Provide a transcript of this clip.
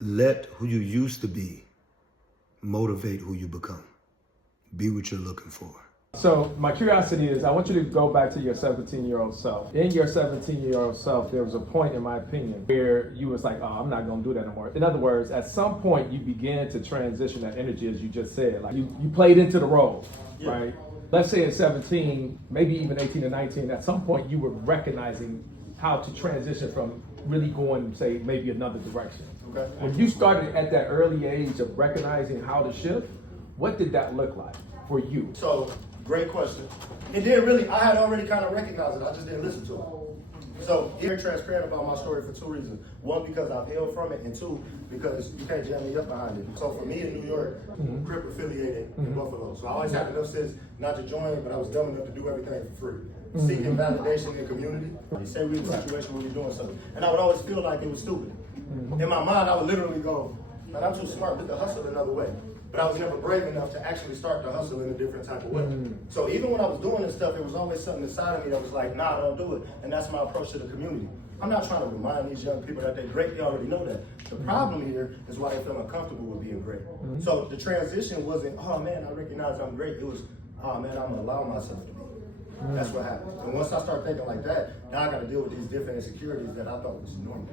Let who you used to be motivate who you become. Be what you're looking for. So my curiosity is, I want you to go back to your 17-year-old self. In your 17-year-old self, there was a point, in my opinion, where you was like, oh, I'm not gonna do that anymore. In other words, at some point you began to transition that energy, as you just said. Like you played into the role, right? Let's say at 17, maybe even 18 or 19, at some point you were recognizing how to transition from really going, say, maybe another direction. Okay. When you started at that early age of recognizing how to shift, what did that look like for you? So, great question. It didn't really, I had already kind of recognized it, I just didn't listen to it. So, I'm very transparent about my story for two reasons. One, because I've healed from it, and two, because you can't jam me up behind it. So for me in New York, Crip affiliated in Buffalo. So I always had enough sense not to join, but I was dumb enough to do everything for free. Seeking validation in community. You say we're in a situation where we're doing something. And I would always feel like it was stupid. In my mind, I would literally go, man, I'm too smart, we could hustle another way. But I was never brave enough to actually start to hustle in a different type of way. So even when I was doing this stuff, it was always something inside of me that was like, nah, don't do it. And that's my approach to the community. I'm not trying to remind these young people that they're great, they already know that. The problem here is why they feel uncomfortable with being great. So the transition wasn't, oh man, I recognize I'm great. It was, oh man, I'm gonna allow myself to be. That's what happened. And once I start thinking like that, now I gotta deal with these different insecurities that I thought was normal.